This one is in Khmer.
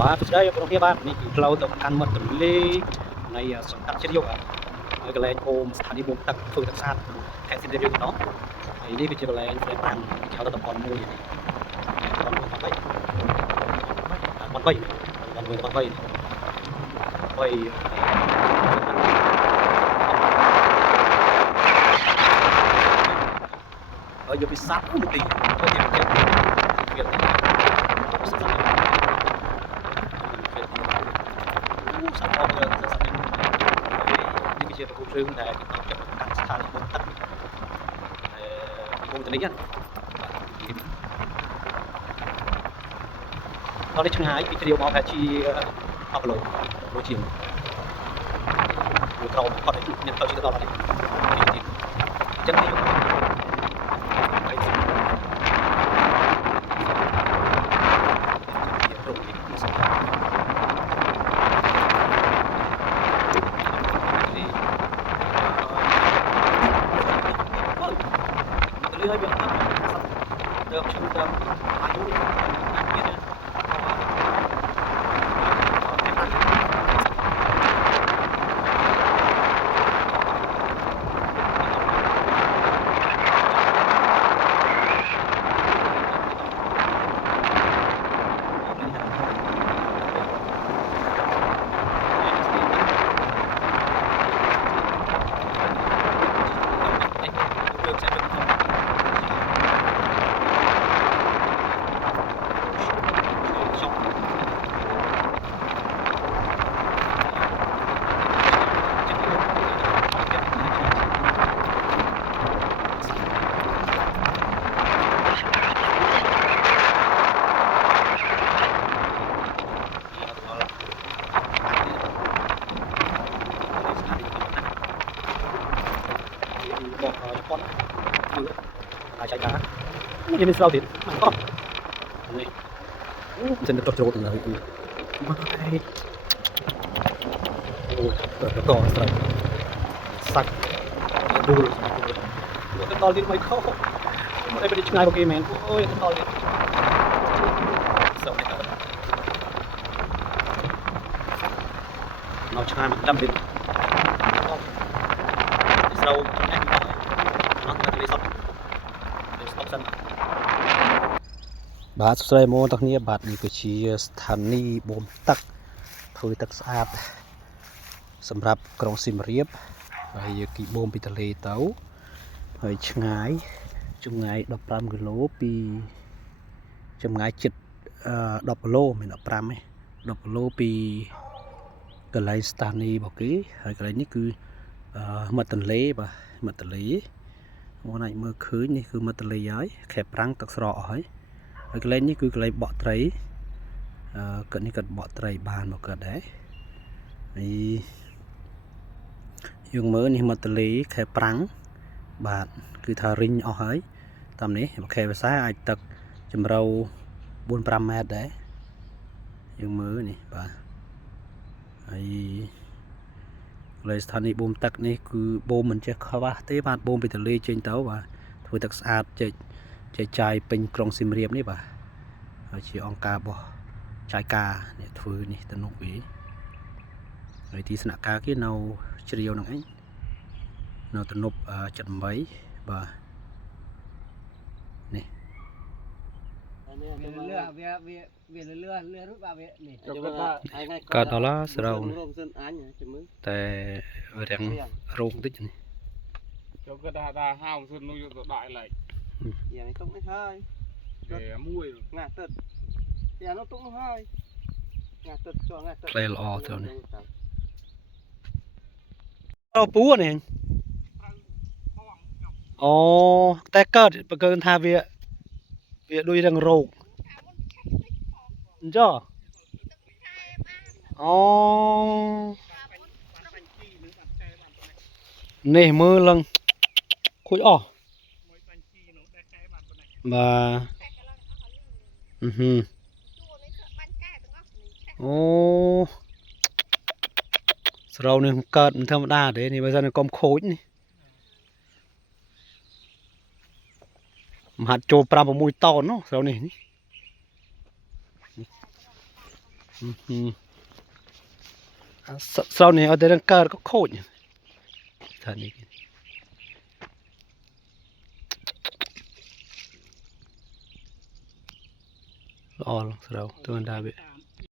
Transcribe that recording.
បាទស្ដីបងប្អូនបាទនេះគឺផ្លូវទៅកាន់មាត់ទន្លេនៃសង្កាត់ជាតិយកហើយកន្លែងហូមស្ថានីយ៍បូមទឹកធ្វើទឹកស្អាតខេត្តសៀមរាបយើងទៅហើយនេះគឺជាកន្លែងផ្សេងតាមគេហៅថាតំបន់មួយនេះតំបន់មួយតំបន់3ហើយយកពីសាប់មួយទីទៅទៀតវាសាប់អត់ទៅសាប់នេះគឺជាប្រភពរឿងដែលគេតបចិត្តកាន់ស្ថានីយ៍បូមទឹកបូមទន្លេហ្នឹងដល់នេះឆ្ងាយពីទ្រាវមកប្រហែលជា10គីឡូជាងវាក្រោមគាត់មានទៅជាដល់នេះចឹងនេះហើយវាដើមឈើដើមអាយុនេះบอกก้อนอยู่ลายชายกาไม่ยังเป็นเราติดมันก็นี่ฉันจะโจทย์อะไรกูไม่โอ้แล้วก็ใส่สักดูก็ตอนลิ้นไม่เข้าไม่ได้ไปช่วยโปเกมอนโอ้ยตอนลิ้นสองนะครับเราช่วยมันดำดินเราបាទស្រីមកទាំងគ្នាបាទនេះគឺជាស្ថានីយ៍បូមទឹកធ្វើទឹកស្អាតសម្រាប់ក្រុងសៀមរាបហើយយកគីបូមពីទន្លេទៅហើយឆ្ងាយចម្ងាយ15គីឡូពីចម្ងាយជិត10គីឡូមិន15ទេ10គីឡូពីកន្លែងស្ថានីយ៍របស់គេហើយកន្លែងនេះគឺមាត់ទន្លេបាទមាត់ទន្លេបងអាចមើលឃើញនេះគឺមាត់ទន្លេហើយខេបប្រាំងទឹកស្រកអស់ហើយកន្លែងនេះគឺកន្លែងបក់ត្រីគាត់នេះគាត់បក់ត្រីបានមកគាត់ដែរហើយយើងមើលនេះមាត់ទន្លេខេបប្រាំងបាទគឺថារិញអស់ហើយតាមនេះខេបភាសាអាចទឹកជម្រៅ 4-5 ម៉ែត្រដែរយើងមើលនេះបាទហើយលើស្ថានីយ៍បូមទឹកនេះគឺបូមមិនចេះខ្វះទេបាទបូមពីទន្លេចេញទៅបាទធ្វើទឹកស្អាតចែកចាយពេញក្រុងសៀមរាបនេះបាទហើយជាអង្គការរបស់ចាយការនេះធ្វើនេះទៅនោះវិញហើយទីស្នាក់ការគេនៅជ្រាវនឹងឯងនៅទំនប់78បាទនេះកើតដល់ឡាស្រោតែរាំងរោងតិចនេះចូលគាត់ថាហៅស៊ុននោះយកទៅដាក់ឡើយយ៉ាងនេះទុកនេះហើយមួយងាស់ទឹកយ៉ាងនោះទុកនោះហើយងាស់ទឹកចូលងាស់ទឹកផ្លែល្អទៅនេះអូពូនេះអូតែកើតបើកើថាវាដូចរឹងរោគអញ្ចឹងអូនេះមើលឡើងខូចអស់បាទអូស្រោនេះកើតមិនធម្មតាទេនេះបើសិនកុំខូចនេះមហាត់ចូល 5-6 តោននោះស្រោនេះ sau này ở đây đang cờ có khổ nhỉ thật này lo lắm sau tôi đang đạp